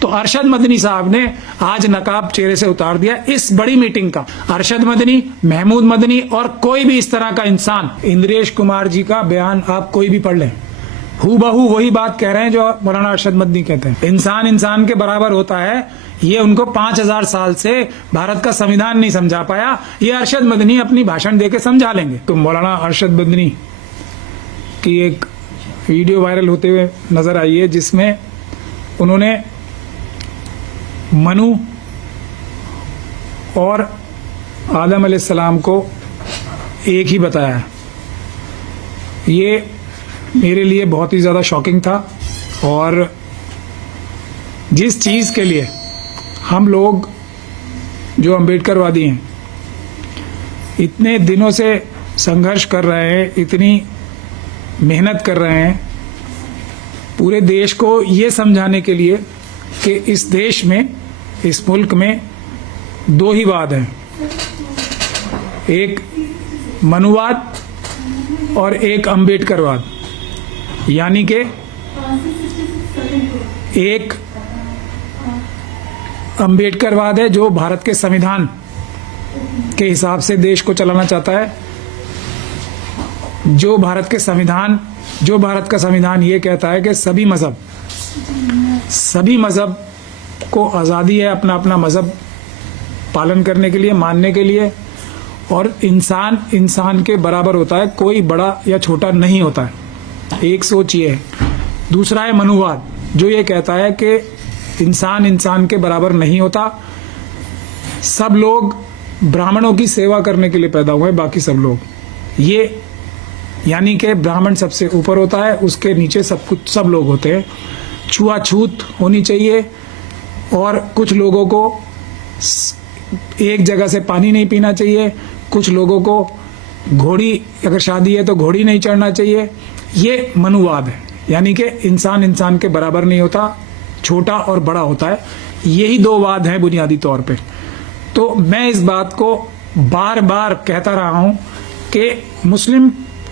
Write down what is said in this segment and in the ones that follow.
तो अरशद मदनी साहब ने आज नकाब चेहरे से उतार दिया इस बड़ी मीटिंग का। अरशद मदनी, महमूद मदनी और कोई भी इस तरह का इंसान, इंद्रेश कुमार जी का बयान आप कोई भी पढ़ लें, हूबहू वही बात कह रहे हैं जो मौलाना अरशद मदनी कहते हैं। इंसान इंसान के बराबर होता है, ये उनको 5000 साल से भारत का संविधान नहीं समझा पाया, ये अरशद मदनी अपनी भाषण देके समझा लेंगे। तो मौलाना अरशद मदनी की एक वीडियो वायरल होते हुए नजर आई है जिसमें उन्होंने मनु और आदम अलैहिस्सलाम को एक ही बताया। ये मेरे लिए बहुत ही ज्यादा शॉकिंग था, और जिस चीज के लिए हम लोग जो अम्बेडकरवादी हैं इतने दिनों से संघर्ष कर रहे हैं, इतनी मेहनत कर रहे हैं पूरे देश को ये समझाने के लिए कि इस देश में, इस मुल्क में दो ही वाद हैं, एक मनुवाद और एक अम्बेडकरवाद। यानी कि एक अम्बेडकरवाद है जो भारत के संविधान के हिसाब से देश को चलाना चाहता है, जो भारत का संविधान ये कहता है कि सभी मजहब को आज़ादी है अपना अपना मजहब पालन करने के लिए, मानने के लिए, और इंसान इंसान के बराबर होता है, कोई बड़ा या छोटा नहीं होता है। एक सोच ये है। दूसरा है मनुवाद, जो ये कहता है कि इंसान इंसान के बराबर नहीं होता, सब लोग ब्राह्मणों की सेवा करने के लिए पैदा हुए हैं, बाकी सब लोग, ये यानी कि ब्राह्मण सबसे ऊपर होता है, उसके नीचे सब लोग होते हैं। छुआछूत होनी चाहिए, और कुछ लोगों को एक जगह से पानी नहीं पीना चाहिए, कुछ लोगों को घोड़ी, अगर शादी है तो घोड़ी नहीं चढ़ना चाहिए। ये मनुवाद है, यानी कि इंसान इंसान के बराबर नहीं होता, छोटा और बड़ा होता है। यही दो वाद हैं बुनियादी तौर पे। तो मैं इस बात को बार बार कहता रहा हूं कि मुस्लिम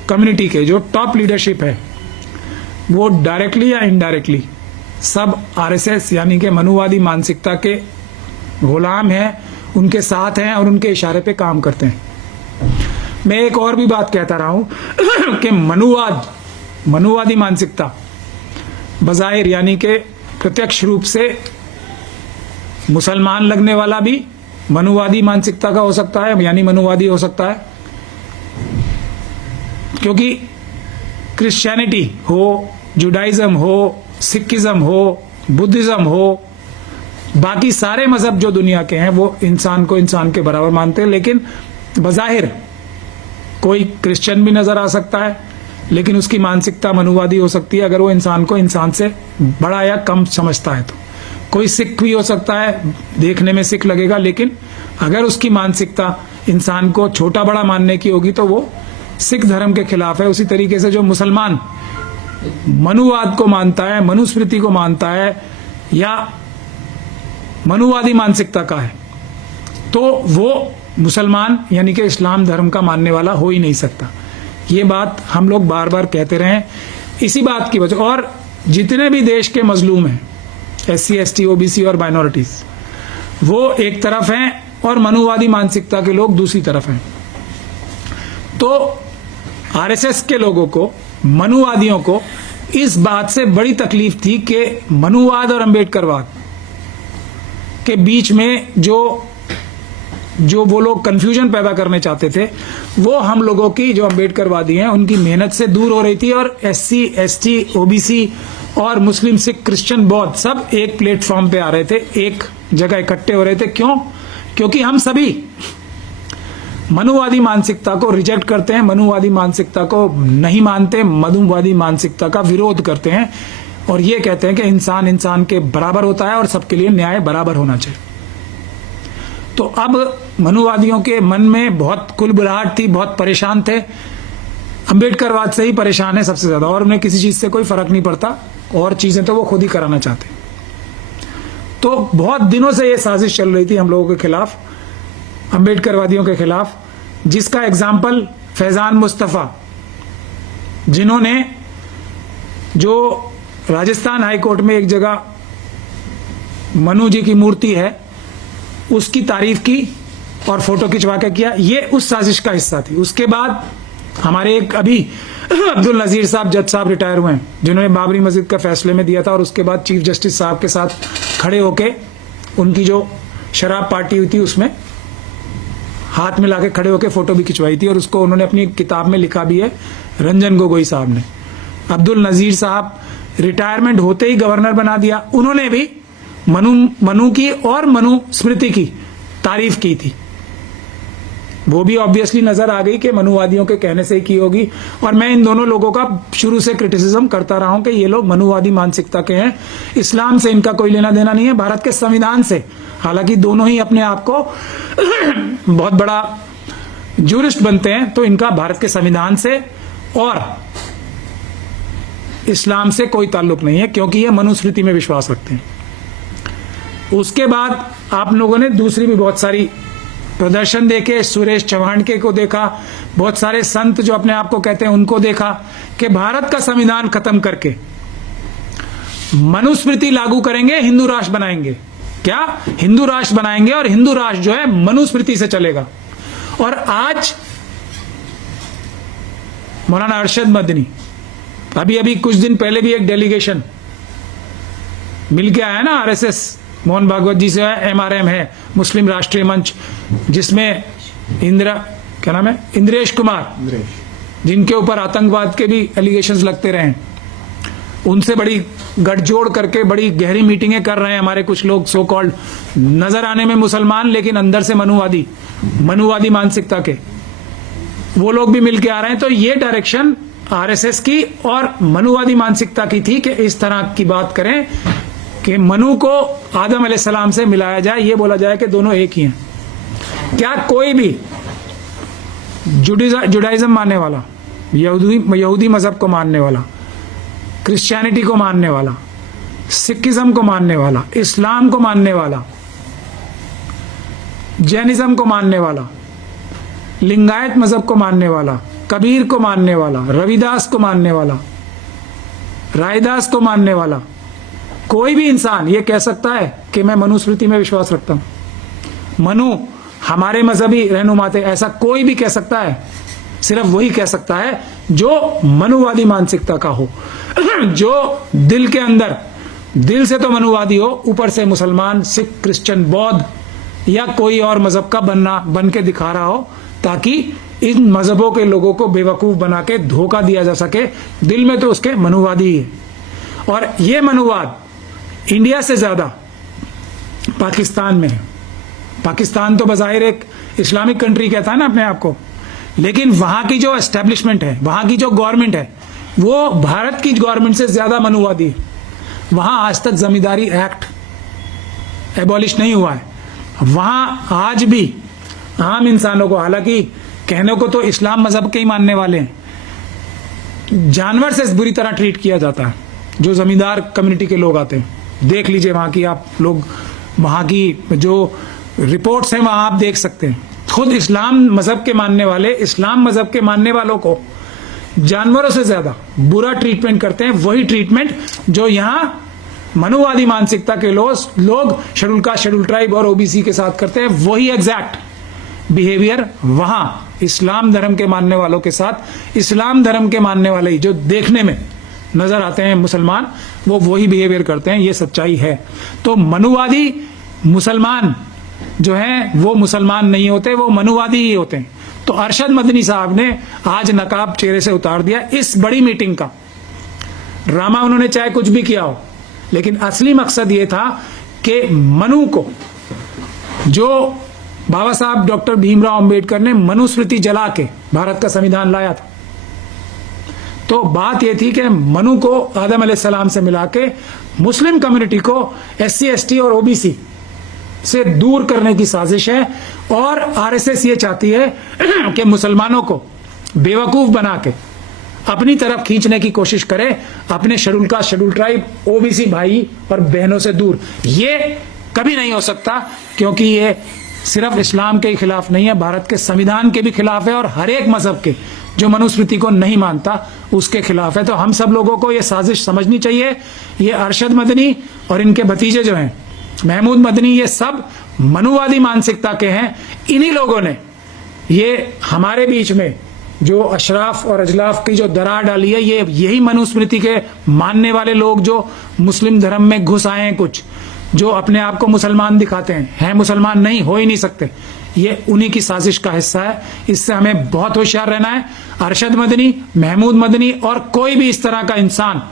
कम्युनिटी के जो टॉप लीडरशिप है वो डायरेक्टली या इनडायरेक्टली सब आरएसएस यानी कि मनुवादी मानसिकता के गुलाम हैं, उनके साथ हैं और उनके इशारे पे काम करते हैं। मैं एक और भी बात कहता रहा हूं कि मनुवादी मानसिकता बज़ाहिर यानी कि प्रत्यक्ष रूप से मुसलमान लगने वाला भी मनुवादी मानसिकता का हो सकता है, यानी मनुवादी हो सकता है, क्योंकि क्रिश्चियनिटी हो, जुडाइज्म हो, सिखिज्म हो, बुद्धिज्म हो, बाकी सारे मजहब जो दुनिया के हैं वो इंसान को इंसान के बराबर मानते हैं। लेकिन बज़ाहिर कोई क्रिश्चियन भी नजर आ सकता है, लेकिन उसकी मानसिकता मनुवादी हो सकती है अगर वो इंसान को इंसान से बड़ा या कम समझता है। तो कोई सिख भी हो सकता है, देखने में सिख लगेगा, लेकिन अगर उसकी मानसिकता इंसान को छोटा बड़ा मानने की होगी तो वो सिख धर्म के खिलाफ है। उसी तरीके से जो मुसलमान मनुवाद को मानता है, मनुस्मृति को मानता है या मनुवादी मानसिकता का है, तो वो मुसलमान यानी कि इस्लाम धर्म का मानने वाला हो ही नहीं सकता। ये बात हम लोग बार बार कहते रहे। इसी बात की वजह, और जितने भी देश के मजलूम हैं, SC ST OBC और माइनॉरिटीज, वो एक तरफ हैं और मनुवादी मानसिकता के लोग दूसरी तरफ हैं। तो आरएसएस के लोगों को, मनुवादियों को इस बात से बड़ी तकलीफ थी कि मनुवाद और अम्बेडकरवाद के बीच में जो वो लोग कंफ्यूजन पैदा करने चाहते थे, वो हम लोगों की जो अम्बेडकरवादी हैं उनकी मेहनत से दूर हो रही थी, और SC ST OBC और मुस्लिम सिख क्रिश्चियन बौद्ध सब एक प्लेटफॉर्म पे आ रहे थे, एक जगह इकट्ठे हो रहे थे। क्यों? क्योंकि हम सभी मनुवादी मानसिकता को रिजेक्ट करते हैं, मनुवादी मानसिकता को नहीं मानते, मनुवादी मानसिकता का विरोध करते हैं, और ये कहते हैं कि इंसान इंसान के बराबर होता है और सबके लिए न्याय बराबर होना चाहिए। तो अब मनुवादियों के मन में बहुत कुलबुलाहट थी, बहुत परेशान थे, अम्बेडकरवाद से ही परेशान है सबसे ज्यादा, और उन्हें किसी चीज से कोई फर्क नहीं पड़ता, और चीजें तो वो खुद ही कराना चाहते। तो बहुत दिनों से ये साजिश चल रही थी हम लोगों के खिलाफ, अम्बेडकरवादियों के खिलाफ, जिसका एग्जाम्पल फैजान मुस्तफा, जिन्होंने जो राजस्थान हाईकोर्ट में एक जगह मनु जी की मूर्ति है उसकी तारीफ की और फोटो खिंचवा के किया, ये उस साजिश का हिस्सा थी। उसके बाद हमारे एक अभी अब्दुल नजीर साहब जज साहब रिटायर हुए हैं, जिन्होंने बाबरी मस्जिद का फैसले में दिया था, और उसके बाद चीफ जस्टिस साहब के साथ खड़े होके उनकी जो शराब पार्टी हुई थी उसमें हाथ मिला के खड़े होके फोटो भी खिंचवाई थी, और उसको उन्होंने अपनी किताब में लिखा भी है, रंजन गोगोई साहब ने। अब्दुल नजीर साहब रिटायरमेंट होते ही गवर्नर बना दिया, उन्होंने भी मनु की और मनु स्मृति की तारीफ की थी। वो भी ऑब्वियसली नजर आ गई कि मनुवादियों के कहने से ही की होगी। और मैं इन दोनों लोगों का शुरू से क्रिटिसिज्म करता रहा हूं कि ये लोग मनुवादी मानसिकता के हैं, इस्लाम से इनका कोई लेना देना नहीं है, भारत के संविधान से। हालांकि दोनों ही अपने आप को बहुत बड़ा जूरिस्ट बनते हैं, तो इनका भारत के संविधान से और इस्लाम से कोई ताल्लुक नहीं है, क्योंकि ये मनुस्मृति में विश्वास रखते हैं। उसके बाद आप लोगों ने दूसरी भी बहुत सारी प्रदर्शन देखे, सुरेश चौहान के को देखा, बहुत सारे संत जो अपने आप को कहते हैं उनको देखा, कि भारत का संविधान खत्म करके मनुस्मृति लागू करेंगे, हिंदू राष्ट्र बनाएंगे। क्या हिंदू राष्ट्र बनाएंगे, और हिंदू राष्ट्र जो है मनुस्मृति से चलेगा। और आज मौलाना अरशद मदनी, अभी कुछ दिन पहले भी एक डेलीगेशन मिल के आया ना आरएसएस, मोहन भागवत जी से है, एमआरएम है, मुस्लिम राष्ट्रीय मंच, जिसमें क्या नाम है, इंद्रेश कुमार, जिनके ऊपर आतंकवाद के भी एलिगेशंस लगते रहे, उनसे बड़ी गठजोड़ करके बड़ी गहरी मीटिंगें कर रहे हैं हमारे कुछ लोग, सो कॉल्ड नजर आने में मुसलमान लेकिन अंदर से मनुवादी मानसिकता के, वो लोग भी मिल के आ रहे हैं। तो ये डायरेक्शन आरएसएस की और मनुवादी मानसिकता की थी कि इस तरह की बात करें कि मनु को आदम अलैहिस्सलाम से मिलाया जाए, ये बोला जाए कि दोनों एक ही हैं। क्या कोई भी जुडाइज्म मानने वाला, यहूदी मजहब को मानने वाला, क्रिश्चियनिटी को मानने वाला, सिखिज्म को मानने वाला, इस्लाम को मानने वाला, जैनिज्म को मानने वाला, लिंगायत मजहब को मानने वाला, कबीर को मानने वाला, रविदास को मानने वाला, रायदास को मानने वाला, कोई भी इंसान ये कह सकता है कि मैं मनुस्मृति में विश्वास रखता हूं, मनु हमारे मजहबी रहनुमा थे, ऐसा कोई भी कह सकता है? सिर्फ वही कह सकता है जो मनुवादी मानसिकता का हो, जो दिल के अंदर, दिल से तो मनुवादी हो, ऊपर से मुसलमान, सिख, क्रिश्चियन, बौद्ध या कोई और मजहब का बन के दिखा रहा हो, ताकि इन मजहबों के लोगों को बेवकूफ बना के धोखा दिया जा सके। दिल में तो उसके मनुवादी ही है। और ये मनुवाद इंडिया से ज्यादा पाकिस्तान में है। पाकिस्तान तो बज़ाहिर एक इस्लामिक कंट्री कहता है ना अपने आप को, लेकिन वहां की जो एस्टेब्लिशमेंट है, वहां की जो गवर्नमेंट है, वो भारत की गवर्नमेंट से ज्यादा मनुवादी है। वहां आज तक जमींदारी एक्ट एबॉलिश नहीं हुआ है। वहां आज भी आम इंसानों को, हालांकि कहने को तो इस्लाम मजहब के ही मानने वाले हैं, जानवर से बुरी तरह ट्रीट किया जाता है। जो जमींदार कम्युनिटी के लोग आते हैं, देख लीजिए वहां की आप लोग, वहां की जो रिपोर्ट्स हैं वहां आप देख सकते हैं। खुद इस्लाम मजहब के मानने वाले, इस्लाम मजहब के मानने वालों को जानवरों से ज्यादा बुरा ट्रीटमेंट करते हैं। वही ट्रीटमेंट जो यहाँ मनुवादी मानसिकता के लोग शेड्यूल कास्ट, शेड्यूल ट्राइब और ओबीसी के साथ करते हैं, वही एग्जैक्ट बिहेवियर वहां इस्लाम धर्म के मानने वालों के साथ, इस्लाम धर्म के मानने वाले ही जो देखने में नजर आते हैं मुसलमान, वो वही बिहेवियर करते हैं। ये सच्चाई है। तो मनुवादी मुसलमान जो हैं वो मुसलमान नहीं होते, वो मनुवादी ही होते हैं। तो अरशद मदनी साहब ने आज नकाब चेहरे से उतार दिया इस बड़ी मीटिंग का। ड्रामा उन्होंने चाहे कुछ भी किया हो, लेकिन असली मकसद ये था कि मनु को, जो बाबा साहब डॉक्टर भीमराव अंबेडकर ने मनुस्मृति जला के भारत का संविधान लाया था, तो बात यह थी कि मनु को आदम अलैहिस्सलाम से मिला के मुस्लिम कम्युनिटी को SC ST और OBC से दूर करने की साजिश है। और आरएसएस ये चाहती है कि मुसलमानों को बेवकूफ बना के अपनी तरफ खींचने की कोशिश करे, अपने schedule caste, schedule tribe, OBC भाई और बहनों से दूर। ये कभी नहीं हो सकता, क्योंकि ये सिर्फ इस्लाम के खिलाफ नहीं है, भारत के संविधान के भी खिलाफ है, और हर एक मजहब के जो मनुस्मृति को नहीं मानता उसके खिलाफ है। तो हम सब लोगों को ये साजिश समझनी चाहिए। ये अरशद मदनी और इनके भतीजे जो हैं, महमूद मदनी, ये सब मनुवादी मानसिकता के हैं। इन्हीं लोगों ने ये हमारे बीच में जो अशराफ और अजलाफ की जो दरार डाली है, ये यही मनुस्मृति के मानने वाले लोग जो मुस्लिम धर्म में घुस आए हैं, कुछ जो अपने आप को मुसलमान दिखाते हैं मुसलमान नहीं, हो ही नहीं सकते। ये उन्हीं की साजिश का हिस्सा है। इससे हमें बहुत होशियार रहना है। अरशद मदनी, महमूद मदनी और कोई भी इस तरह का इंसान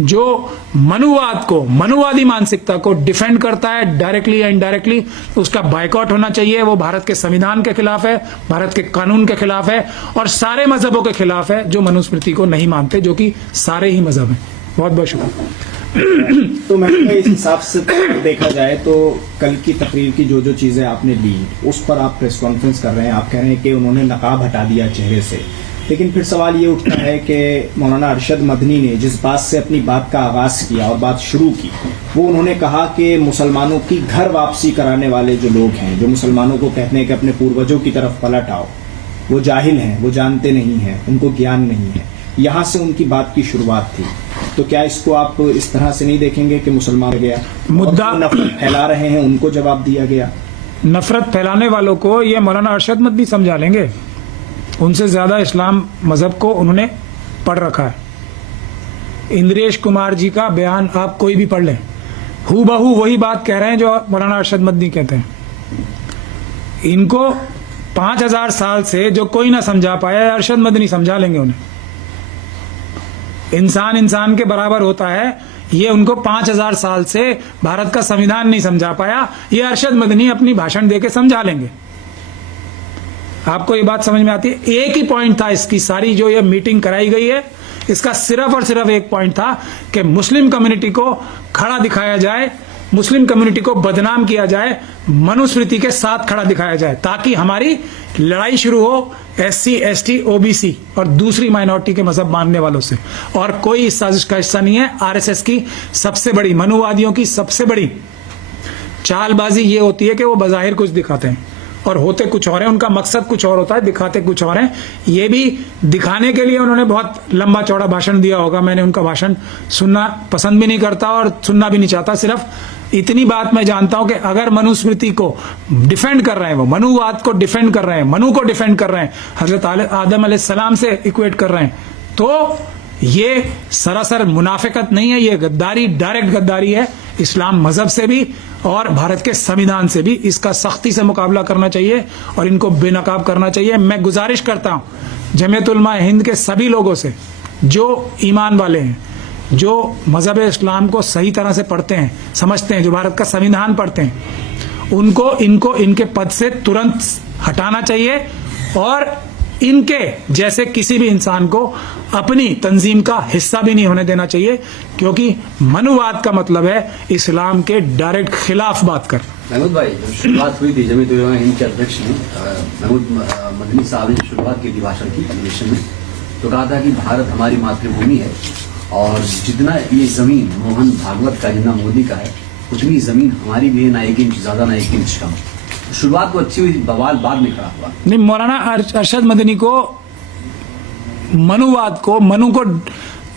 जो मनुवाद को, मनुवादी मानसिकता को डिफेंड करता है डायरेक्टली या इनडायरेक्टली, उसका बायकॉट होना चाहिए। वो भारत के संविधान के खिलाफ है, भारत के कानून के खिलाफ है और सारे मजहबों के खिलाफ है जो मनुस्मृति को नहीं मानते, जो कि सारे ही मजहब हैं। बहुत बहुत शुक्रिया। तो मैं इस हिसाब से देखा जाए तो कल की तकरीर की जो जो चीजें आपने दी उस पर आप प्रेस कॉन्फ्रेंस कर रहे हैं, आप कह रहे हैं कि उन्होंने नकाब हटा दिया चेहरे से, लेकिन फिर सवाल ये उठता है कि मौलाना अरशद मदनी ने जिस बात से अपनी बात का आगाज किया और बात शुरू की, वो उन्होंने कहा कि मुसलमानों की घर वापसी कराने वाले जो लोग हैं, जो मुसलमानों को कहते हैं कि अपने पूर्वजों की तरफ पलट आओ, वो जाहिल हैं, वो जानते नहीं हैं, उनको ज्ञान नहीं है। यहाँ से उनकी बात की शुरुआत थी। तो क्या इसको आप इस तरह से नहीं देखेंगे कि मुसलमान गया मुद्दा नफरत फैला रहे हैं, उनको जवाब दिया गया? नफरत फैलाने वालों को ये मौलाना अरशद मदनी समझा लेंगे। उनसे ज्यादा इस्लाम मजहब को उन्होंने पढ़ रखा है। इंद्रेश कुमार जी का बयान आप कोई भी पढ़ लें, हूबहू वही बात कह रहे हैं जो मौलाना अरशद मदनी कहते हैं। इनको 5000 साल से जो कोई ना समझा पाया, अरशद मदनी समझा लेंगे उन्हें। इंसान इंसान के बराबर होता है, ये उनको 5000 साल से भारत का संविधान नहीं समझा पाया, ये अरशद मदनी अपनी भाषण देके समझा लेंगे। आपको ये बात समझ में आती है? एक ही पॉइंट था इसकी सारी जो ये मीटिंग कराई गई है, इसका सिर्फ और सिर्फ एक पॉइंट था कि मुस्लिम कम्युनिटी को खड़ा दिखाया जाए, मुस्लिम कम्युनिटी को बदनाम किया जाए, मनुस्मृति के साथ खड़ा दिखाया जाए, ताकि हमारी लड़ाई शुरू हो SC, ST, OBC और दूसरी माइनॉरिटी के मजहब मानने वालों से। और कोई इस साजिश का हिस्सा नहीं है। RSS की सबसे बड़ी, मनुवादियों की सबसे बड़ी चालबाजी ये होती है कि वो बज़ाहिर कुछ दिखाते हैं और होते कुछ और है, उनका मकसद कुछ और होता है, दिखाते कुछ और है। ये भी दिखाने के लिए उन्होंने बहुत लंबा चौड़ा भाषण दिया होगा। मैंने उनका भाषण सुनना पसंद भी नहीं करता और सुनना भी नहीं चाहता। सिर्फ इतनी बात मैं जानता हूं कि अगर मनुस्मृति को डिफेंड कर रहे हैं, वो मनुवाद को डिफेंड कर रहे हैं, मनु को डिफेंड कर रहे हैं, हजरत आदम अलैहिस्सलाम से इक्वेट कर रहे हैं, तो ये सरासर मुनाफिकत नहीं है, ये गद्दारी, डायरेक्ट गद्दारी है इस्लाम मजहब से भी और भारत के संविधान से भी। इसका सख्ती से मुकाबला करना चाहिए और इनको बेनकाब करना चाहिए। मैं गुजारिश करता हूं जमीयत उलमा हिंद के सभी लोगों से जो ईमान वाले हैं, जो मजहब इस्लाम को सही तरह से पढ़ते हैं, समझते हैं, जो भारत का संविधान पढ़ते हैं, उनको इनको इनके पद से तुरंत हटाना चाहिए और इनके जैसे किसी भी इंसान को अपनी तंजीम का हिस्सा भी नहीं होने देना चाहिए, क्योंकि मनुवाद का मतलब है इस्लाम के डायरेक्ट खिलाफ बात कर। महमूद भाई, शुरुआत हुई थी जमीयत उलमा हिंद के अध्यक्ष ने, महमूद मदनी साहब ने शुरुआत की थी भाषण की अधिवेशन में, तो कहा था कि भारत हमारी मातृभूमि है और जितना ये जमीन मोहन भागवत का, जितना मोदी का है, उतनी जमीन हमारी भी है, ना 1 इंच ज्यादा ना 1 इंच कम। शुरुआत तो अच्छी हुई, बवाल बाद में खड़ा हुआ। नहीं, मौलाना अरशद मदनी को मनुवाद को, मनु को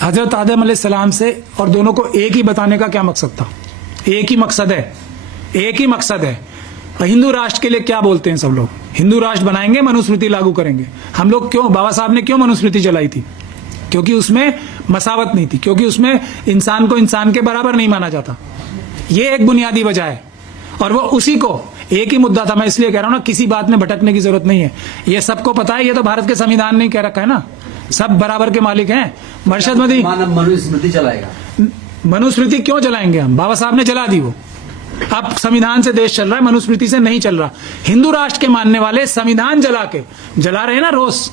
हजरत आदम अलैहिस्सलाम से और दोनों को एक ही बताने का क्या मकसद था? एक ही मकसद है, एक ही मकसद है। हिंदू राष्ट्र के लिए क्या बोलते हैं सब लोग? हिंदू राष्ट्र बनाएंगे, मनुस्मृति लागू करेंगे। हम लोग क्यों, बाबा साहब ने क्यों मनुस्मृति चलाई थी? क्योंकि उसमें मसावत नहीं थी, क्योंकि उसमें इंसान को इंसान के बराबर नहीं माना जाता। ये एक बुनियादी वजह है और वो उसी को, एक ही मुद्दा था। मैं इसलिए कह रहा हूं ना, किसी बात में भटकने की जरूरत नहीं है। ये सबको पता है, ये तो भारत के संविधान ने कह रखा है ना, सब बराबर के मालिक हैं। अरशद मदनी मनुस्मृति चलाएगा। मनुस्मृति क्यों चलाएंगे हम? बाबा साहब ने जला दी वो। अब संविधान से देश चल रहा है, मनुस्मृति से नहीं चल रहा। हिंदू राष्ट्र के मानने वाले संविधान जला रहे हैं ना रोज,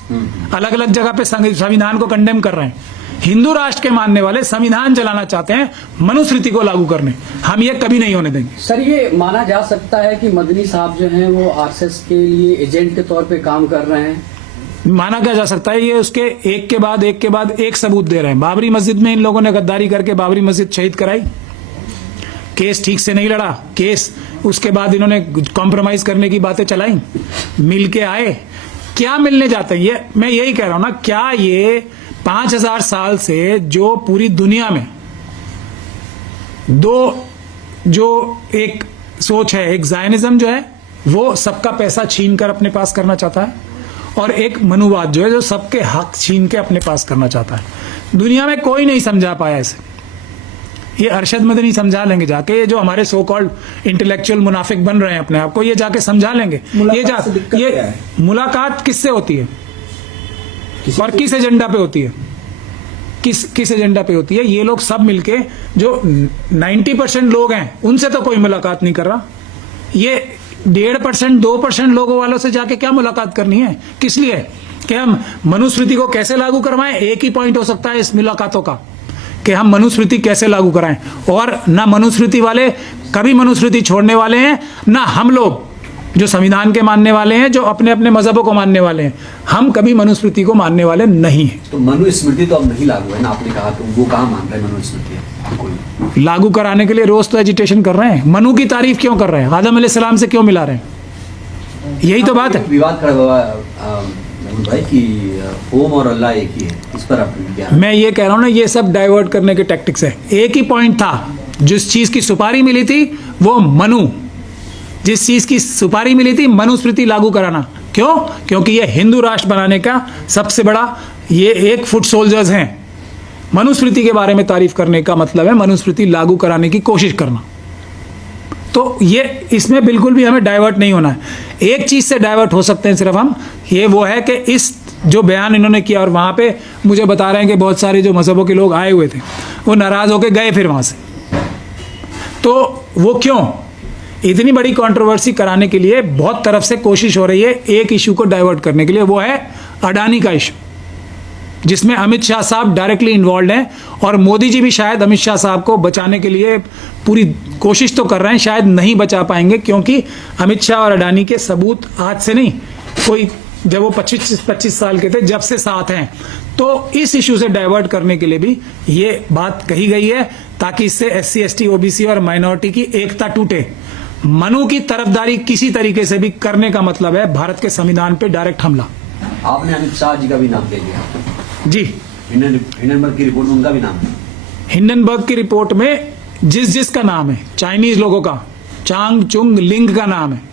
अलग अलग जगह पे संविधान को कंडेम कर रहे हैं। हिंदू राष्ट्र के मानने वाले संविधान चलाना चाहते हैं, मनुस्मृति को लागू करने। हम ये कभी नहीं होने देंगे। सर, ये माना जा सकता है कि मदनी साहब जो हैं वो आरएसएस के लिए एजेंट के तौर पे काम कर रहे हैं? माना क्या जा सकता है? ये उसके एक के बाद एक सबूत दे रहे हैं। बाबरी मस्जिद में इन लोगों ने गद्दारी करके बाबरी मस्जिद शहीद कराई, केस ठीक से नहीं लड़ा केस, उसके बाद इन्होंने कॉम्प्रोमाइज करने की बातें चलाई, मिल के आए। क्या मिलने जाते हैं? ये मैं यही कह रहा हूं ना, क्या ये 5000 साल से जो पूरी दुनिया में दो जो एक सोच है। एक जायनिज्म जो है वो सबका पैसा छीन कर अपने पास करना चाहता है, और एक मनुवाद जो है जो सबके हक छीन के अपने पास करना चाहता है। दुनिया में कोई नहीं समझा पाया इसे। ये अरशद मदनी समझा लेंगे जाके, ये जो हमारे सो कॉल्ड इंटेलेक्चुअल मुनाफिक बन रहे हैं अपने आप को, ये जाके समझा लेंगे। मुलाकात से दिक्कत क्या ये है? मुलाकात किससे होती है किसी और को- किस एजेंडा पे होती है? किस एजेंडा पे होती है? ये लोग सब मिलके जो 90% लोग हैं उनसे तो कोई मुलाकात नहीं कर रहा। ये 1.5% 2% लोगों वालों से जाके क्या मुलाकात करनी है? किस लिए? कि हम मनुस्मृति को कैसे लागू करवाएं? एक ही पॉइंट हो सकता है इस मुलाकातों का कि हम मनुस्मृति कैसे लागू कराएं। और ना मनुस्मृति वाले कभी मनुस्मृति छोड़ने वाले हैं, ना हम लोग जो संविधान के मानने वाले हैं, जो अपने अपने मजहबों को मानने वाले हैं, हम कभी मनुस्मृति को मानने वाले नहीं हैं। तो मनुस्मृति तो अब नहीं लागू है ना, आपने कहा, तो वो कहाँ मान रहे हैं मनुस्मृति कोई? लागू कराने के लिए रोज तो एजिटेशन कर रहे हैं। मनु की तारीफ क्यों कर रहे हैं? आदम अलैहिस्सलाम से क्यों मिला रहे हैं? यही तो बात है। विवाद खड़ा हुआ महमूद भाई कि ओम और अल्लाह एक ही है, इस पर आप क्या? मैं ये कह रहा हूं ना, ये सब डाइवर्ट करने के टैक्टिक्स है। एक ही पॉइंट था, जिस चीज की सुपारी मिली थी वो मनु, जिस चीज की सुपारी मिली थी मनुस्मृति लागू कराना। क्यों? क्योंकि ये हिंदू राष्ट्र बनाने का सबसे बड़ा ये एक फुट सोल्जर्स हैं। मनुस्मृति के बारे में तारीफ करने का मतलब है मनुस्मृति लागू कराने की कोशिश करना। तो ये इसमें बिल्कुल भी हमें डाइवर्ट नहीं होना है। एक चीज से डाइवर्ट हो सकते हैं सिर्फ हम, ये वो है कि इस जो बयान इन्होंने किया, और वहां पे मुझे बता रहे हैं कि बहुत सारे जो मजहबों के लोग आए हुए थे वो नाराज होकर गए फिर वहां से। तो वो क्यों? इतनी बड़ी कंट्रोवर्सी कराने के लिए बहुत तरफ से कोशिश हो रही है एक इशू को डाइवर्ट करने के लिए, वो है अडानी का इशू, जिसमें अमित शाह साहब डायरेक्टली इन्वॉल्व हैं। और मोदी जी भी शायद अमित शाह साहब को बचाने के लिए पूरी कोशिश तो कर रहे हैं, शायद नहीं बचा पाएंगे, क्योंकि अमित शाह और अडानी के सबूत आज से नहीं, कोई जब वो 25 साल के थे जब से साथ हैं। तो इस इशू से डाइवर्ट करने के लिए भी ये बात कही गई है, ताकि इससे SC ST OBC और माइनॉरिटी की एकता टूटे। मनु की तरफदारी किसी तरीके से भी करने का मतलब है भारत के संविधान पे डायरेक्ट हमला। आपने अमित शाह जी का भी नाम ले लिया जी, हिंडनबर्ग की रिपोर्ट में उनका भी नाम है। हिंडनबर्ग की रिपोर्ट में जिसका नाम है, चाइनीज लोगों का चांग चुंग लिंग का नाम है।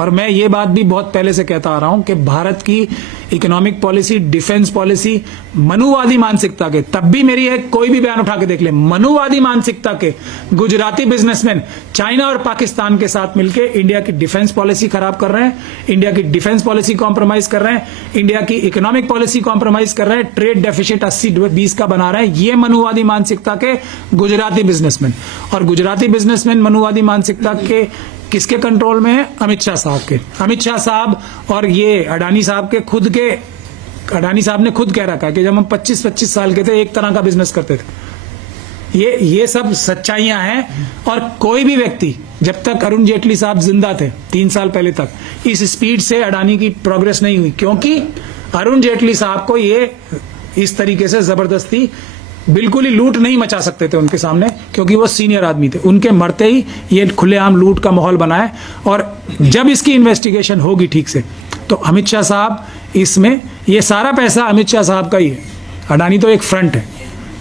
और मैं ये बात भी बहुत पहले से कहता आ रहा हूं कि भारत की इकोनॉमिक पॉलिसी, डिफेंस पॉलिसी मनुवादी मानसिकता के, तब भी मेरी एक कोई भी बयान उठा के देख ले, मनुवादी मानसिकता के गुजराती बिजनेसमैन चाइना और पाकिस्तान के साथ मिलकर इंडिया की डिफेंस पॉलिसी खराब कर रहे हैं, इंडिया की डिफेंस पॉलिसी कॉम्प्रोमाइज कर रहे हैं, इंडिया की इकोनॉमिक पॉलिसी कॉम्प्रोमाइज कर रहे हैं, ट्रेड डेफिसिट 80-20 का बना रहे हैं। ये मनुवादी मानसिकता के गुजराती बिजनेसमैन, और गुजराती बिजनेसमैन मनुवादी मानसिकता के किसके कंट्रोल में है? अमित शाह साहब के। अमित शाह साहब और ये अडानी साहब के खुद के, अडानी साहब ने खुद कह रखा है कि जब हम 25-25 साल के थे एक तरह का बिजनेस करते थे। ये सब सच्चाइयां हैं। और कोई भी व्यक्ति, जब तक अरुण जेटली साहब जिंदा थे 3 साल पहले तक, इस स्पीड से अडानी की प्रोग्रेस नहीं हुई, क्योंकि अरुण जेटली साहब को ये इस तरीके से जबरदस्ती बिल्कुल ही लूट नहीं मचा सकते थे उनके सामने, क्योंकि वो सीनियर आदमी थे। उनके मरते ही ये खुलेआम लूट का माहौल बना है। और जब इसकी इन्वेस्टिगेशन होगी ठीक से, तो अमित शाह साहब इसमें, ये सारा पैसा अमित शाह साहब का ही है। अडानी तो एक फ्रंट है।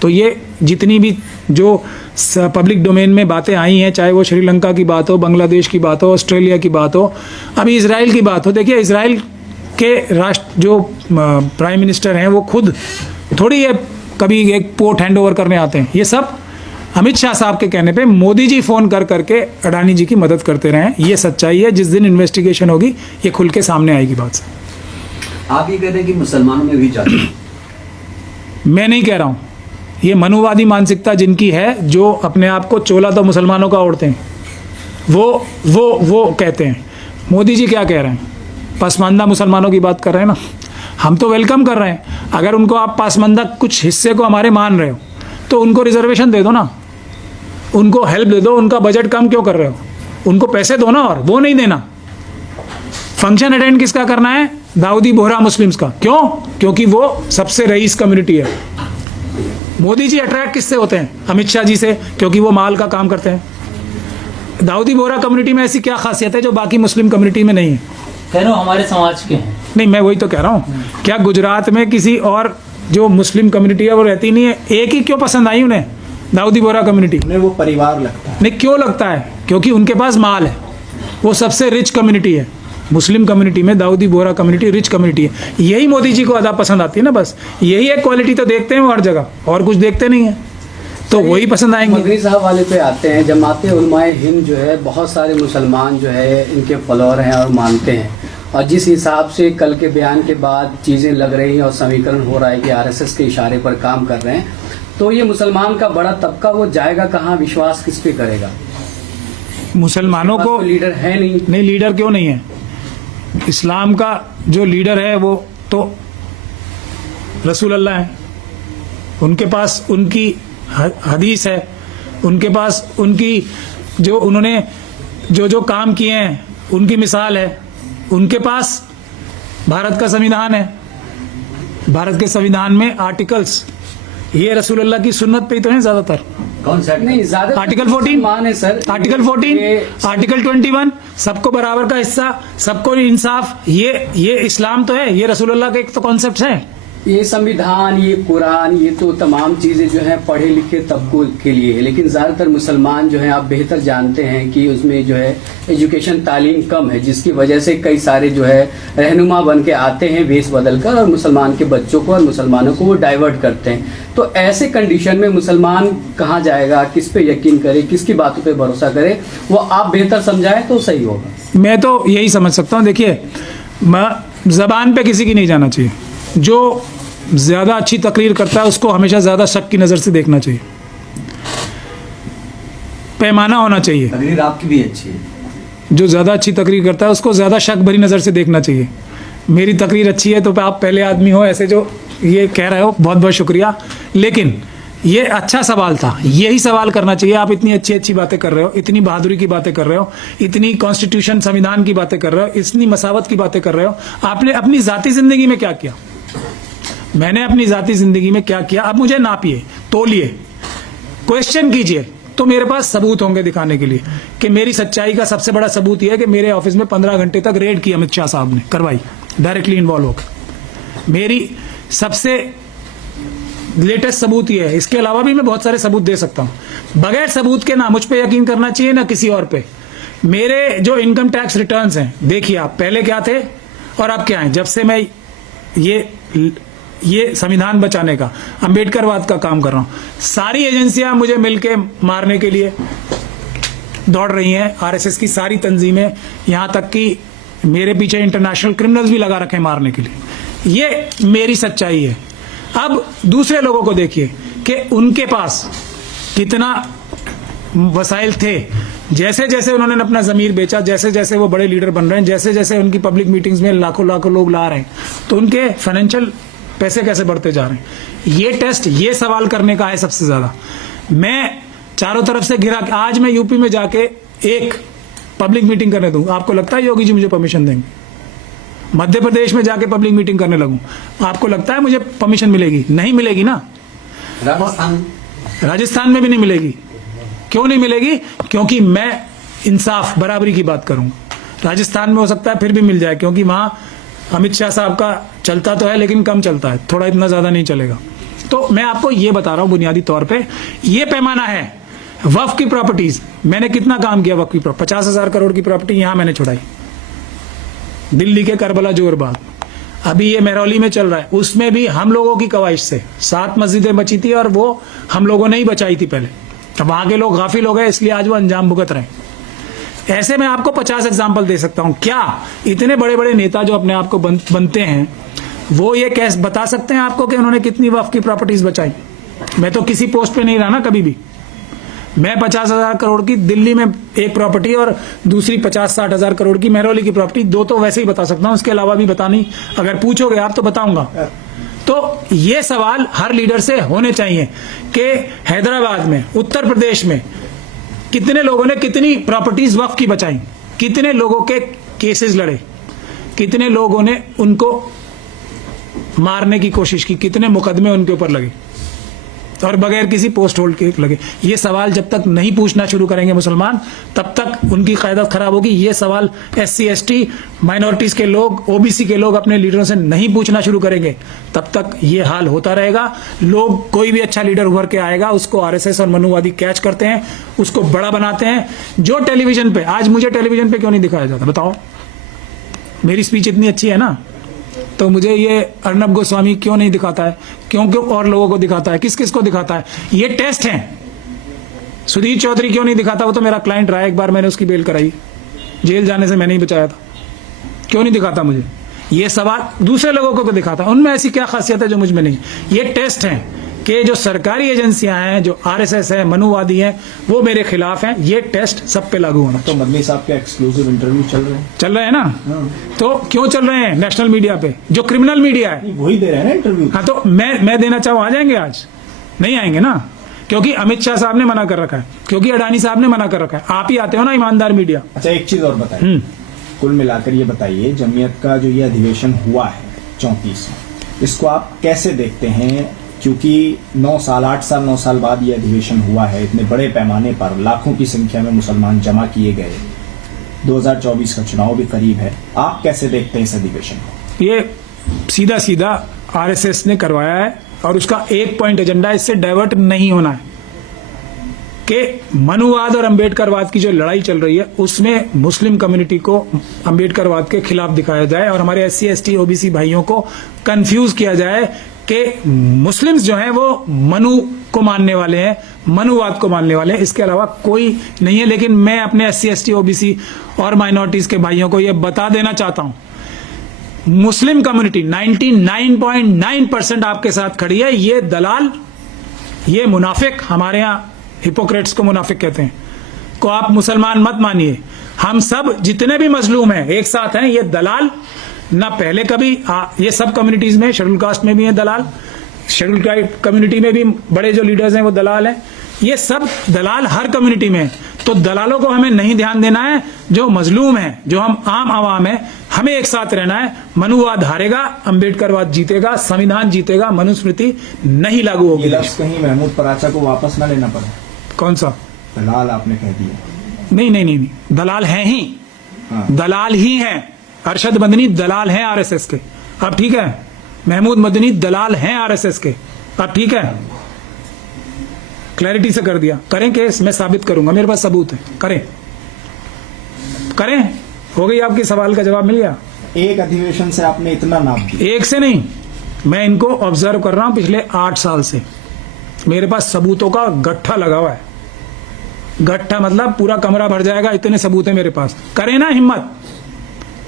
तो ये जितनी भी जो पब्लिक डोमेन में बातें आई हैं, चाहे वो श्रीलंका की बात हो, बांग्लादेश की बात हो, ऑस्ट्रेलिया की बात हो, अभी इसराइल की बात हो, देखिए इसराइल के राष्ट्र जो प्राइम मिनिस्टर हैं वो खुद थोड़ी ये कभी एक पोर्ट हैंड ओवर करने आते हैं। ये सब अमित शाह साहब के कहने पे मोदी जी फोन कर करके अडानी जी की मदद करते रहे हैं। ये सच्चाई है। जिस दिन इन्वेस्टिगेशन होगी ये खुल के सामने आएगी बात से। आप ये कह रहे हैं कि मुसलमानों में भी जाति है? मैं नहीं कह रहा हूं, ये मनुवादी मानसिकता जिनकी है, जो अपने आप को चोला तो मुसलमानों का ओढ़ते हैं, वो कहते हैं। मोदी जी क्या कह रहे हैं? पसमानदा मुसलमानों की बात कर रहे हैं ना। हम तो वेलकम कर रहे हैं। अगर उनको आप पसमानदा कुछ हिस्से को हमारे मान रहे हो तो उनको रिजर्वेशन दे दो ना, उनको हेल्प दे दो। उनका बजट कम क्यों कर रहे हो? उनको पैसे दो ना। और वो नहीं देना। फंक्शन अटेंड किसका करना है? दाऊदी बोहरा मुस्लिम्स का। क्यों? क्योंकि वो सबसे रईस कम्युनिटी है। मोदी जी अट्रैक्ट किससे होते हैं? अमित शाह जी से, क्योंकि वो माल का काम करते हैं। दाऊदी बोहरा कम्युनिटी में ऐसी क्या खासियत है जो बाकी मुस्लिम कम्युनिटी में नहीं है? कह हमारे समाज के हैं। नहीं, मैं वही तो कह रहा हूँ। क्या गुजरात में किसी और जो मुस्लिम कम्युनिटी है वो रहती नहीं है? एक ही क्यों पसंद आई उन्हें? दाऊदी बोहरा कम्युनिटी। उन्हें वो परिवार लगता है। नहीं, क्यों लगता है? क्योंकि उनके पास माल है, वो सबसे रिच कम्युनिटी है। मुस्लिम कम्युनिटी में Dawoodi Bohra community rich community है। यही मोदी जी को अदा पसंद आती है ना, बस यही एक क्वालिटी तो देखते हैं वो हर जगह, और कुछ देखते नहीं है, तो वही पसंद आएंगे। मदनी साहब वाले पे आते हैं। जमात उलमाए हिंद जो है, बहुत सारे मुसलमान जो है इनके फॉलोअर हैं और मानते हैं, और जिस हिसाब से कल के बयान के बाद चीज़ें लग रही हैं और समीकरण हो रहा है कि आरएसएस के इशारे पर काम कर रहे हैं, तो ये मुसलमान का बड़ा तबका वो जाएगा कहाँ, विश्वास किस पे करेगा? मुसलमानों को लीडर है नहीं। लीडर क्यों नहीं है? इस्लाम का जो लीडर है वो तो रसूल अल्लाह है, उनके पास उनकी हदीस है, उनके पास उनकी जो उन्होंने जो काम किए हैं उनकी मिसाल है, उनके पास भारत का संविधान है, भारत के संविधान में आर्टिकल्स ये रसूल अल्लाह की सुन्नत पे ही तो है ज्यादातर। कौन सा नहीं, ज्यादा आर्टिकल 14 मान है सर, आर्टिकल 14 आर्टिकल 21 सबको बराबर का हिस्सा, सबको इंसाफ, ये इस्लाम तो है, ये रसूल अल्लाह के एक तो कॉन्सेप्ट है। ये संविधान, ये कुरान, ये तो तमाम चीजें जो है पढ़े लिखे तबकों के लिए है, लेकिन ज्यादातर मुसलमान जो है आप बेहतर जानते हैं कि उसमें जो है एजुकेशन तालीम कम है, जिसकी वजह से कई सारे जो है रहनुमा बन के आते हैं वेश बदल कर, और मुसलमान के बच्चों को और मुसलमानों को वो डाइवर्ट करते हैं। तो ऐसे कंडीशन में मुसलमान कहाँ जाएगा, किस पे यकीन करे, किसकी बातों पे भरोसा करे, वो आप बेहतर समझाएं तो सही होगा। मैं तो यही समझ सकता हूँ, देखिए जबान पे किसी की नहीं जाना चाहिए, जो ज्यादा अच्छी तकरीर करता है उसको हमेशा ज्यादा शक की नजर से देखना चाहिए, पैमाना होना चाहिए। तकरीर आपकी भी अच्छी है, जो ज्यादा अच्छी तकरीर करता है उसको ज्यादा शक भरी नजर से देखना चाहिए। मेरी तकरीर अच्छी है तो आप पहले आदमी हो ऐसे जो ये कह रहे हो, बहुत बहुत शुक्रिया, लेकिन ये अच्छा सवाल था, यही सवाल करना चाहिए। आप इतनी अच्छी अच्छी बातें कर रहे हो, इतनी बहादुरी की बातें कर रहे हो, इतनी कॉन्स्टिट्यूशन संविधान की बातें कर रहे हो, इतनी मसावत की बातें कर रहे हो, आपने अपनी जाती जिंदगी में क्या किया? मैंने अपनी जाती जिंदगी में क्या किया? अब मुझे नापिए, तोलिए, क्वेश्चन कीजिए, तो मेरे पास सबूत होंगे दिखाने के लिए कि मेरी सच्चाई का सबसे बड़ा सबूत यह है कि मेरे ऑफिस में 15 घंटे तक रेड की अमित शाह साहब ने करवाई, डायरेक्टली इन्वॉल्व होकर। मेरी सबसे लेटेस्ट सबूत ये है। इसके अलावा भी मैं बहुत सारे सबूत दे सकता हूं। बगैर सबूत के ना मुझ पे यकीन करना चाहिए ना किसी और पे। मेरे जो इनकम टैक्स रिटर्न्स हैं, देखिए आप पहले क्या थे और अब क्या है। जब से मैं ये संविधान बचाने का, अंबेडकरवाद का काम कर रहा हूं, सारी एजेंसियां मुझे मिलके मारने के लिए दौड़ रही हैं। आरएसएस की सारी तंजीमें, यहां तक कि मेरे पीछे इंटरनेशनल क्रिमिनल्स भी लगा रखे हैं मारने के लिए। ये मेरी सच्चाई है। अब दूसरे लोगों को देखिए कि उनके पास कितना वसाइल थे। जैसे जैसे उन्होंने अपना जमीर बेचा, जैसे जैसे वो बड़े लीडर बन रहे हैं, जैसे जैसे उनकी पब्लिक मीटिंग्स में लाखों लाखों लोग ला रहे हैं, तो उनके फाइनेंशियल पैसे कैसे बढ़ते जा रहे हैं। ये टेस्ट, ये सवाल करने का है सबसे ज्यादा। मैं चारों तरफ से घिरा, आज मैं यूपी में जाके एक पब्लिक मीटिंग करने दूं, आपको लगता है योगी जी मुझे परमिशन देंगे? मध्य प्रदेश में जाके पब्लिक मीटिंग करने लगूं, आपको लगता है मुझे परमिशन मिलेगी? नहीं मिलेगी ना। राजस्थान में भी नहीं मिलेगी। क्यों नहीं मिलेगी? क्योंकि मैं इंसाफ, बराबरी की बात करूंगा। राजस्थान में हो सकता है फिर भी मिल जाए, क्योंकि वहां अमित शाह साहब का चलता तो है लेकिन कम चलता है, थोड़ा, इतना ज्यादा नहीं चलेगा। तो मैं आपको ये बता रहा हूं बुनियादी तौर पे ये पैमाना है। वक्फ की प्रॉपर्टीज, मैंने कितना काम किया वक्फ की प्रॉपर्टी, 50,000 करोड़ की प्रॉपर्टी यहां मैंने छुड़ाई, दिल्ली के करबला जोरबाग। अभी ये महरौली में चल रहा है, उसमें भी हम लोगों की कवाइश से 7 मस्जिदें बची थी और वो हम लोगों ने ही बचाई थी पहले। अब वहां के लोग गाफिल हो गए, इसलिए आज वो अंजाम भुगत रहे हैं। ऐसे में आपको 50 एग्जाम्पल दे सकता हूं। क्या इतने बड़े बड़े नेता जो अपने आप को बनते हैं, वो ये कैसे बता सकते हैं आपको कि उन्होंने कितनी वक्फ की प्रॉपर्टीज बचाई? मैं तो किसी पोस्ट पे नहीं रहा ना कभी भी। मैं 50,000 करोड़ की दिल्ली में एक प्रॉपर्टी और दूसरी 50-60 हजार करोड़ की महरौली की प्रॉपर्टी, दो तो वैसे ही बता सकता हूं, इसके अलावा भी बतानी अगर पूछोगे आप तो बताऊंगा। तो ये सवाल हर लीडर से होने चाहिए कि हैदराबाद में, उत्तर प्रदेश में कितने लोगों ने कितनी प्रॉपर्टीज वक्फ की बचाई, कितने लोगों के केसेस लड़े, कितने लोगों ने उनको मारने की कोशिश की, कितने मुकदमे उनके ऊपर लगे। और बगैर किसी पोस्ट होल्ड के लगे। ये सवाल जब तक नहीं पूछना शुरू करेंगे मुसलमान, तब तक उनकी क़यादत खराब होगी। ये सवाल SC ST माइनॉरिटीज के लोग, OBC के लोग अपने लीडरों से नहीं पूछना शुरू करेंगे, तब तक ये हाल होता रहेगा। लोग, कोई भी अच्छा लीडर उभर के आएगा, उसको RSS और मनुवादी कैच करते हैं, उसको बड़ा बनाते हैं। जो टेलीविजन पे, आज मुझे टेलीविजन पे क्यों नहीं दिखाया जाता बताओ? मेरी स्पीच इतनी अच्छी है ना, तो मुझे ये अर्नब गोस्वामी क्यों नहीं दिखाता है? क्यों क्यों और लोगों को दिखाता है? किस किस को दिखाता है? ये टेस्ट है। सुधीर चौधरी क्यों नहीं दिखाता? वो तो मेरा क्लाइंट रहा है, एक बार मैंने उसकी बेल कराई, जेल जाने से मैंने ही बचाया था। क्यों नहीं दिखाता मुझे? ये सवाल दूसरे लोगों को दिखाता, उनमें ऐसी क्या खासियत है जो मुझ में नहीं? ये टेस्ट है कि जो सरकारी एजेंसियां हैं, जो RSS है, मनुवादी हैं, वो मेरे खिलाफ हैं। ये टेस्ट सब पे लागू होना। तो मदनी साहब के एक्सक्लूसिव इंटरव्यू चल रहे हैं ना? तो क्यों चल रहे हैं? नेशनल मीडिया पे, जो क्रिमिनल मीडिया है, वही दे रहे हैं ना इंटरव्यू। हाँ, तो मैं देना चाहूँ, आ जाएंगे? आज नहीं आएंगे ना, क्योंकि अमित शाह साहब ने मना कर रखा है, क्योंकि अडानी साहब ने मना कर रखा है। आप ही आते हो ना, ईमानदार मीडिया। अच्छा, एक चीज और बताइए, कुल मिलाकर ये बताइए, जमीयत का जो ये अधिवेशन हुआ है 34, इसको आप कैसे देखते हैं? क्योंकि 9 साल 8 साल 9 साल बाद ये अधिवेशन हुआ है, इतने बड़े पैमाने पर लाखों की संख्या में मुसलमान जमा किए गए, 2024 का चुनाव भी करीब है, आप कैसे देखते हैं इस अधिवेशन को? ये सीधा सीधा RSS ने करवाया है, और उसका एक पॉइंट एजेंडा, इससे डाइवर्ट नहीं होना है कि मनुवाद और अंबेडकरवाद की जो लड़ाई चल रही है, उसमें मुस्लिम कम्युनिटी को अंबेडकरवाद के खिलाफ दिखाया जाए, और हमारे SC ST OBC भाइयों को कंफ्यूज किया जाए कि मुस्लिम्स जो हैं वो मनु को मानने वाले हैं, मनुवाद को मानने वाले हैं, इसके अलावा कोई नहीं है। लेकिन मैं अपने SC ST OBC और माइनॉरिटीज के भाइयों को ये बता देना चाहता हूं, मुस्लिम कम्युनिटी 99.9% आपके साथ खड़ी है। ये दलाल, ये मुनाफिक, हमारे यहाँ हिपोक्रेट्स को मुनाफिक कहते हैं, को आप मुसलमान मत मानिए। हम सब जितने भी मजलूम हैं एक साथ हैं। ये दलाल ना पहले कभी, ये सब कम्युनिटीज में, शेड्यूल कास्ट में भी है दलाल, शेड्यूल ट्राइब कम्युनिटी में भी बड़े जो लीडर्स हैं वो दलाल हैं। ये सब दलाल हर कम्युनिटी में। तो दलालों को हमें नहीं ध्यान देना है, जो मजलूम है, जो हम आम आवाम है, हमें एक साथ रहना है। मनुवाद हारेगा, अंबेडकरवाद जीतेगा, संविधान जीतेगा, मनुस्मृति नहीं लागू होगी। कहीं महमूद पराचा को वापस ना लेना पड़े। कौन सा दलाल आपने कह दिया? नहीं, दलाल हैं ही, दलाल ही हैं। अरशद मदनी दलाल हैं RSS के, अब ठीक है। महमूद मदनी दलाल हैं RSS के, अब ठीक है। क्लैरिटी से कर दिया। करें केस, मैं साबित करूंगा, मेरे पास सबूत है। करें। हो गई, आपके सवाल का जवाब मिल गया। एक अधिवेशन से आपने इतना नाप दिया? एक से नहीं, मैं इनको ऑब्जर्व कर रहा हूं पिछले 8 साल से। मेरे पास सबूतों का गट्ठा लगा हुआ है। गट्ठा मतलब पूरा कमरा भर जाएगा, इतने सबूत है मेरे पास। करें ना हिम्मत,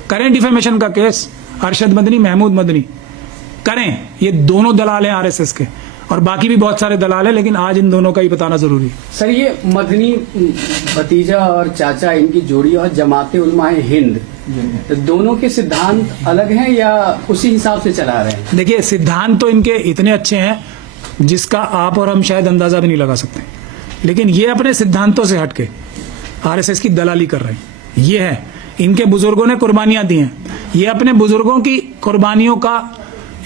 करें डिफेमेशन का केस, अरशद मदनी, महमूद मदनी करें। ये दोनों दलाल हैं RSS के, और बाकी भी बहुत सारे दलाल हैं, लेकिन आज इन दोनों का ही बताना जरूरी है। सर, ये मदनी भतीजा और चाचा, इनकी जोड़ी और जमाते उलमा हिंद, दोनों के सिद्धांत अलग हैं या उसी हिसाब से चला रहे हैं? देखिए, सिद्धांत तो इनके इतने अच्छे हैं जिसका आप और हम शायद अंदाजा भी नहीं लगा सकते, लेकिन ये अपने सिद्धांतों से हटके RSS की दलाली कर रहे हैं। ये है, इनके बुजुर्गों ने कुर्बानियां दी हैं, ये अपने बुजुर्गों की कुर्बानियों का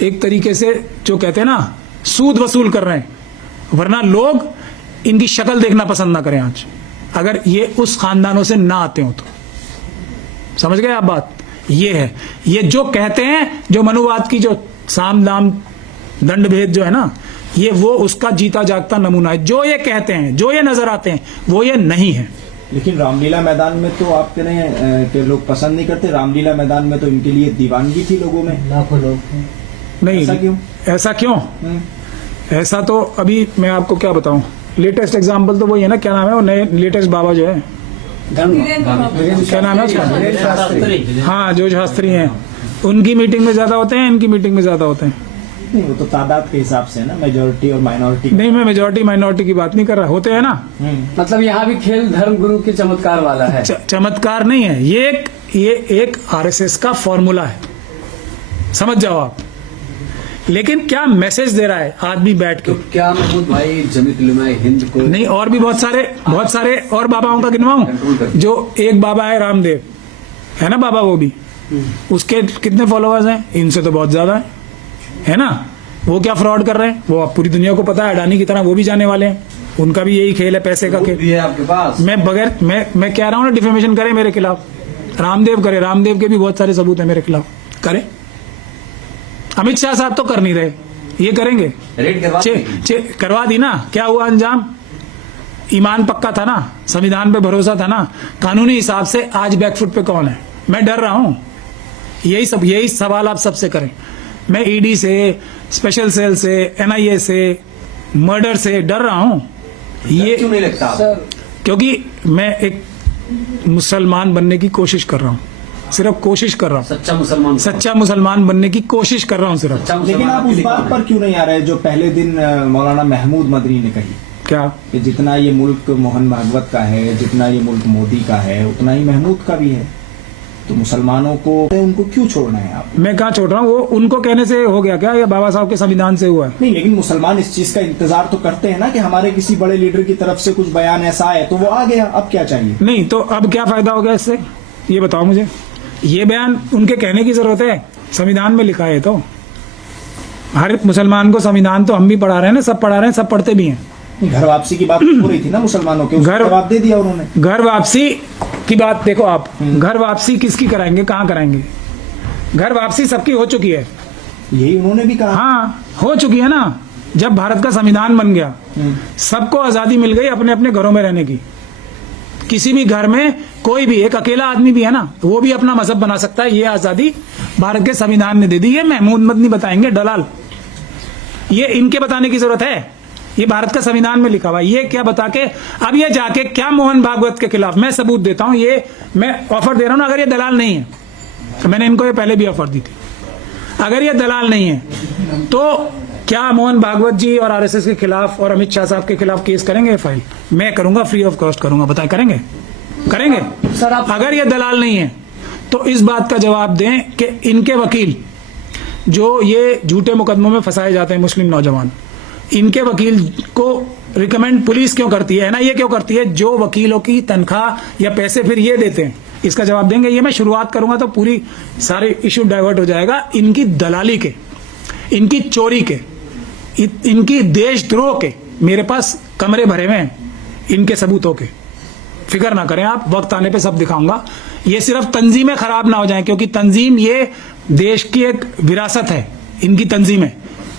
एक तरीके से, जो कहते हैं ना, सूद वसूल कर रहे हैं। वरना लोग इनकी शक्ल देखना पसंद ना करें आज, अगर ये उस खानदानों से ना आते हो तो। समझ गए आप बात? ये है, ये जो कहते हैं, जो मनुवाद की जो साम दाम दंड भेद जो है ना, ये वो उसका जीता जागता नमूना है। जो ये कहते हैं, जो ये नजर आते हैं, वो ये नहीं है। लेकिन रामलीला मैदान में तो आप कह रहे हैं कि लोग पसंद नहीं करते। रामलीला मैदान में तो इनके लिए दीवानगी थी लोगों में, लाखों लोग। नहीं, ऐसा क्यों? ऐसा तो अभी मैं आपको क्या बताऊं, लेटेस्ट एग्जांपल तो वही है ना, क्या नाम है वो नए लेटेस्ट बाबा जो है, क्या नाम है उसका? हाँ, जो शास्त्री हैं, उनकी मीटिंग में ज्यादा होते हैं, इनकी मीटिंग में ज्यादा होते हैं। नहीं, वो तो तादाद के हिसाब से ना, मेजोरिटी और माइनॉरिटी। नहीं, मैं मेजोरिटी माइनॉरिटी की बात नहीं कर रहा, होते हैं ना। मतलब यहाँ भी खेल धर्म गुरु के चमत्कार वाला है। चमत्कार नहीं है, ये एक RSS का फॉर्मूला है, समझ जाओ आप। लेकिन क्या मैसेज दे रहा है आदमी बैठ के? तो क्या महमूद भाई जमीयत उलमा हिंद को नहीं, और भी बहुत सारे और बाबाओं का गिनवाऊं? जो एक बाबा है रामदेव, है ना बाबा, वो भी, उसके कितने फॉलोअर्स हैं? इनसे तो बहुत ज्यादा है ना। वो क्या फ्रॉड कर रहे हैं, वो अब पूरी दुनिया को पता है, अडानी की तरह वो भी जाने वाले हैं, उनका भी यही खेल है, पैसे का खेल। भी है आपके पास। मैं कह रहा हूँ ना, डिफेमेशन करे मेरे खिलाफ, रामदेव करे, रामदेव के भी बहुत सारे सबूत है मेरे खिलाफ, करे। अमित शाह साहब तो कर नहीं रहे, ये करेंगे। रेड करवा करवा दी ना, क्या हुआ अंजाम? ईमान पक्का था ना, संविधान पे भरोसा था ना, कानूनी हिसाब से आज बैकफुट पे कौन है? मैं डर रहा हूं। यही सवाल आप सबसे करें। मैं ईडी से, स्पेशल सेल से, एनआईए से, मर्डर से डर रहा हूं। ये क्यों नहीं लगता आप? क्योंकि मैं एक मुसलमान बनने की कोशिश कर रहा हूं, सिर्फ कोशिश कर रहा हूं, सच्चा मुसलमान बनने की कोशिश कर रहा हूं सिर्फ। लेकिन आप उस बात पर क्यों नहीं आ रहे जो पहले दिन मौलाना महमूद मदनी ने कही, क्या कि जितना ये मुल्क मोहन भागवत का है, जितना ये मुल्क मोदी का है, उतना ही महमूद का भी है, तो मुसलमानों को उनको क्यों छोड़ना है आप? मैं कहाँ छोड़ रहा हूँ? वो उनको कहने से हो गया क्या? या बाबा साहब के संविधान से हुआ है? नहीं, लेकिन मुसलमान इस चीज का इंतजार तो करते हैं ना कि हमारे किसी बड़े लीडर की तरफ से कुछ बयान ऐसा आए, तो वो आ गया, अब क्या चाहिए? नहीं तो अब क्या फायदा हो गया इससे, ये बताओ मुझे। ये बयान उनके कहने की जरूरत है? संविधान में लिखा है, तो हर मुसलमान को संविधान तो हम भी पढ़ा रहे हैं ना, सब पढ़ा रहे हैं, सब पढ़ते भी हैं। घर वापसी की बात हो रही थी ना मुसलमानों के, उसका जवाब दे दिया उन्होंने। घर वापसी की बात देखो आप, घर वापसी किसकी कराएंगे, कहाँ कराएंगे? घर वापसी सबकी हो चुकी है, यही उन्होंने भी कहा। हाँ हो चुकी है ना। जब भारत का संविधान बन गया, सबको आजादी मिल गई अपने अपने घरों में रहने की। किसी भी घर में कोई भी, एक अकेला आदमी भी है ना, वो भी अपना मजहब बना सकता है। ये आजादी भारत के संविधान ने दे दी है। महमूद मदनी बताएंगे, दलाल, ये इनके बताने की जरूरत है? ये भारत का संविधान में लिखा हुआ है। ये क्या बता के अब ये जाके क्या मोहन भागवत के खिलाफ मैं सबूत देता हूं, ये मैं ऑफर दे रहा हूं ना। अगर ये दलाल नहीं है, तो मैंने इनको ये पहले भी ऑफर दी थी, अगर ये दलाल नहीं है तो क्या मोहन भागवत जी और आरएसएस के खिलाफ और अमित शाह साहब के खिलाफ केस करेंगे? फाइल मैं करूंगा, फ्री ऑफ कॉस्ट करूंगा। बताए करेंगे? सर आप अगर ये दलाल नहीं है तो इस बात का जवाब दें कि इनके वकील जो ये झूठे मुकदमों में फंसाए जाते हैं मुस्लिम नौजवान, इनके वकील को रिकमेंड पुलिस क्यों करती है, एनआईए क्यों करती है? जो वकीलों की तनख्वाह या पैसे फिर ये देते हैं, इसका जवाब देंगे। ये मैं शुरुआत करूंगा तो पूरी सारे इश्यू डाइवर्ट हो जाएगा। इनकी दलाली के, इनकी चोरी के, इनकी देशद्रोह के मेरे पास कमरे भरे हुए हैं, इनके सबूतों के। फिक्र ना करें आप, वक्त आने पे सब दिखाऊंगा। ये सिर्फ तंजीमें खराब ना हो जाएं, क्योंकि तंजीम ये देश की एक विरासत है, इनकी तंजीमें।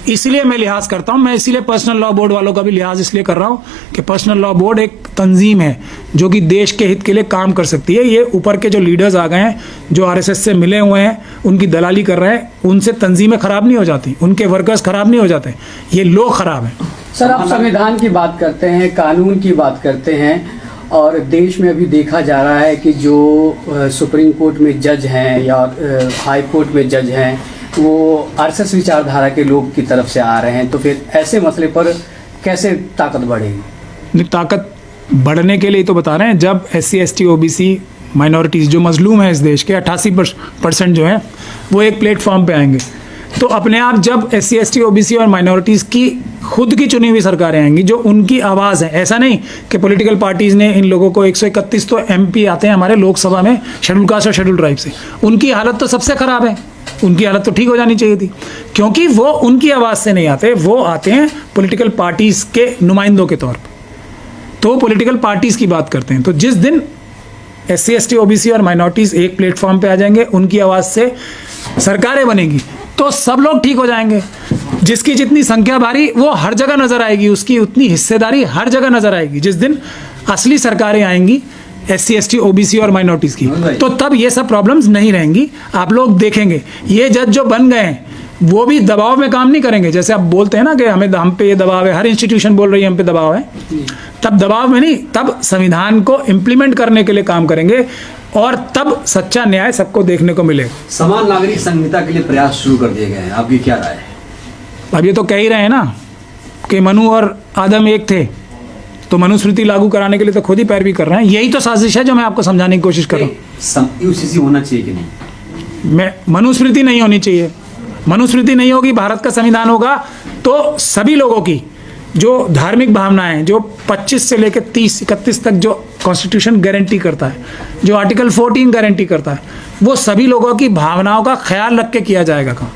इसलिए मैं लिहाज करता हूं। मैं इसीलिए पर्सनल लॉ बोर्ड वालों का भी लिहाज इसलिए कर रहा हूं कि पर्सनल लॉ बोर्ड एक तंजीम है जो कि देश के हित के लिए काम कर सकती है। ये ऊपर के जो लीडर्स आ गए हैं, जो आरएसएस से मिले हुए हैं, उनकी दलाली कर रहे हैं, उनसे तंजीमें खराब नहीं हो जाती, उनके वर्कर्स खराब नहीं हो जाते, ये लोग खराब हैं। सर आप संविधान की बात करते हैं, कानून की बात करते हैं, और देश में अभी देखा जा रहा है कि जो सुप्रीम कोर्ट में जज हैं या हाई कोर्ट में जज हैं, वो आरएसएस विचारधारा के लोग की तरफ से आ रहे हैं, तो फिर ऐसे मसले पर कैसे ताकत बढ़ेगी? ताकत बढ़ने के लिए तो बता रहे हैं, जब SC ST OBC माइनॉरिटीज जो मजलूम है इस देश के 88% जो है वो एक प्लेटफॉर्म पे आएंगे, तो अपने आप जब SC ST OBC और माइनॉरिटीज की खुद की चुनी हुई सरकारें आएंगी जो उनकी आवाज़ है, ऐसा नहीं कि पॉलिटिकल पार्टीज ने इन लोगों को 131 तो MP आते हैं हमारे लोकसभा में शेड्यूल कास्ट और शेड्यूल ट्राइब से, उनकी हालत तो सबसे खराब है, उनकी हालत तो ठीक हो जानी चाहिए थी, क्योंकि वो उनकी आवाज़ से नहीं आते, वो आते हैं पॉलिटिकल पार्टीज के नुमाइंदों के तौर पर, तो पॉलिटिकल पार्टीज की बात करते हैं। तो जिस दिन SC ST OBC और माइनॉरिटीज एक प्लेटफॉर्म पे आ जाएंगे, उनकी आवाज़ से सरकारें बनेगी, तो सब लोग ठीक हो जाएंगे। जिसकी जितनी संख्या भारी वो हर जगह नजर आएगी, उसकी उतनी हिस्सेदारी हर जगह नजर आएगी। जिस दिन असली सरकारें आएंगी SC ST OBC और माइनॉरिटीज की, तो तब ये सब प्रॉब्लम्स नहीं रहेंगी। आप लोग देखेंगे ये जज जो बन गए हैं वो भी दबाव में काम नहीं करेंगे। जैसे आप बोलते हैं ना कि हम पे ये दबाव है, हर इंस्टीट्यूशन बोल रही है हम पे दबाव है, तब दबाव में नहीं, तब संविधान को इम्प्लीमेंट करने के लिए काम करेंगे और तब सच्चा न्याय सबको देखने को मिलेगा। समान नागरिक संहिता के लिए प्रयास शुरू कर दिए गए हैं, आपकी क्या राय है? अब ये तो कह ही रहे हैं ना कि मनु और आदम एक थे, तो मनुस्मृति लागू कराने के लिए तो खुद ही पैरवी कर रहे हैं। यही तो साजिश है जो मैं आपको समझाने की कोशिश कर रहा हूँ। UCC होना चाहिए कि नहीं? मैं मनुस्मृति नहीं होनी चाहिए, मनुस्मृति नहीं होगी, भारत का संविधान होगा तो सभी लोगों की जो धार्मिक भावनाएं, जो 25 से लेकर 30-31 तक जो कॉन्स्टिट्यूशन गारंटी करता है, जो आर्टिकल 14 गारंटी करता है, वो सभी लोगों की भावनाओं का ख्याल रख के किया जाएगा काम।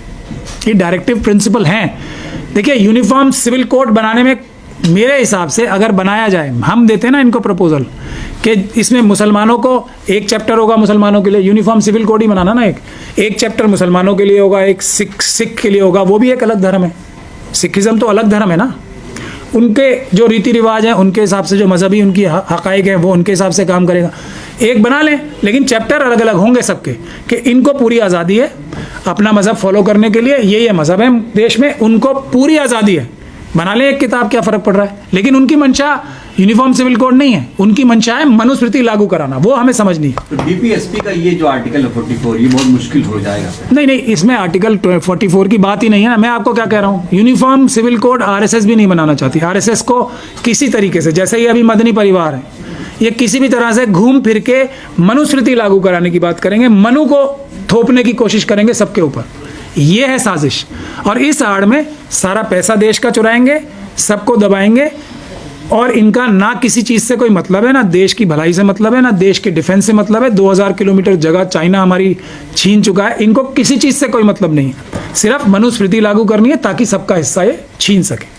ये डायरेक्टिव प्रिंसिपल हैं। देखिए यूनिफॉर्म सिविल कोड बनाने में मेरे हिसाब से अगर बनाया जाए, हम देते हैं ना इनको प्रपोजल कि इसमें मुसलमानों को एक चैप्टर होगा मुसलमानों के लिए, यूनिफॉर्म सिविल कोड ही बनाना ना, एक चैप्टर मुसलमानों के लिए होगा, एक सिख के लिए होगा, वो भी एक अलग धर्म है, सिखिज्म तो अलग धर्म है ना, उनके जो रीति रिवाज हैं उनके हिसाब से, जो मजहबी उनकी हकाइक हैं वो उनके हिसाब से काम करेगा। एक बना लें, लेकिन चैप्टर अलग अलग होंगे सबके, कि इनको पूरी आज़ादी है अपना मज़हब फॉलो करने के लिए, ये मज़हब है देश में, उनको पूरी आज़ादी है, बना लें एक किताब, क्या फ़र्क पड़ रहा है। लेकिन उनकी मंशा यूनिफॉर्म सिविल कोड नहीं है, उनकी मंशा है मनुस्मृति लागू कराना, वो हमें समझनी है। तो डीपीएसपी का ये जो आर्टिकल है 44, ये बहुत मुश्किल हो जाएगा। नहीं, इसमें आर्टिकल 44 की बात ही नहीं है ना। मैं आपको क्या कह रहा हूँ, यूनिफॉर्म सिविल कोड आरएसएस भी नहीं बनाना चाहती। आरएसएस को किसी तरीके से, जैसे ये अभी मदनी परिवार है, ये किसी भी तरह से घूम फिर के मनुस्मृति लागू कराने की बात करेंगे, मनु को थोपने की कोशिश करेंगे सबके ऊपर। ये है साजिश, और इस आड़ में सारा पैसा देश का चुराएंगे, सबको दबाएंगे, और इनका ना किसी चीज़ से कोई मतलब है, ना देश की भलाई से मतलब है, ना देश के डिफेंस से मतलब है। 2000 किलोमीटर जगह चाइना हमारी छीन चुका है, इनको किसी चीज़ से कोई मतलब नहीं है, सिर्फ मनुस्मृति लागू करनी है ताकि सबका हिस्सा ये छीन सके।